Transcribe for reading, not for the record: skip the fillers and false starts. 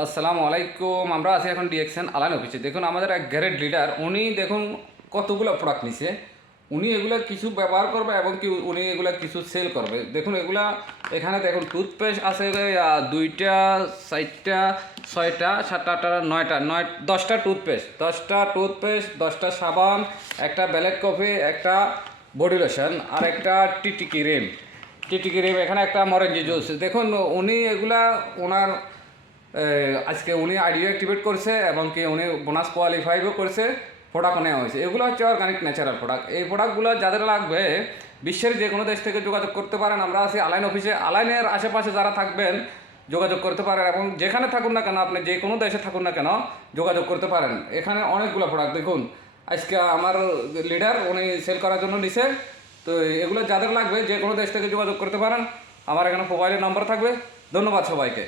আসসালামু আলাইকুম। আমরা আছি এখন ডিএক্সএন আলাইন অফিসে। দেখুন আমাদের এক গ্যারেট লিডার, উনি দেখুন কতগুলো প্রোডাক্ট নিছে। উনি এগুলা কিছু ব্যবহার করবে এবং কি উনি এগুলা কিছু সেল করবে। দেখুন এগুলা এখানে দেখুন টুথপেস্ট আছে 2টা 4টা 6টা 7টা 8টা 9টা 10টা টুথপেস্ট 10টা সাবান, একটা ব্ল্যাক কফি, একটা বডি লোশন আর একটা টিটিকি রিম, এখানে একটা মরেঞ্জি জুস। দেখুন উনি এগুলা ওনার আজকে উনি আইডিও অ্যাক্টিভেট করছে এবং কি উনি বোনাস কোয়ালিফাইও করছে, প্রোডাক্ট নেওয়া হয়েছে। এগুলো হচ্ছে অর্গানিক ন্যাচারাল প্রোডাক্ট। এই প্রোডাক্টগুলো যাদের লাগবে বিশ্বের যে কোনো দেশ থেকে যোগাযোগ করতে পারেন। আমরা আছি আলাইন অফিসে। আলাইনের আশেপাশে যারা থাকবেন যোগাযোগ করতে পারেন, এবং যেখানে থাকুন না কেন, আপনি যে কোনো দেশে থাকুন না কেন যোগাযোগ করতে পারেন। এখানে অনেকগুলো প্রোডাক্ট দেখুন আজকে আমার লিডার উনি সেল করার জন্য নিছে। তো এগুলো যাদের লাগবে যে কোনো দেশ থেকে যোগাযোগ করতে পারেন। আমার এখানে মোবাইলের নাম্বার থাকবে। ধন্যবাদ সবাইকে।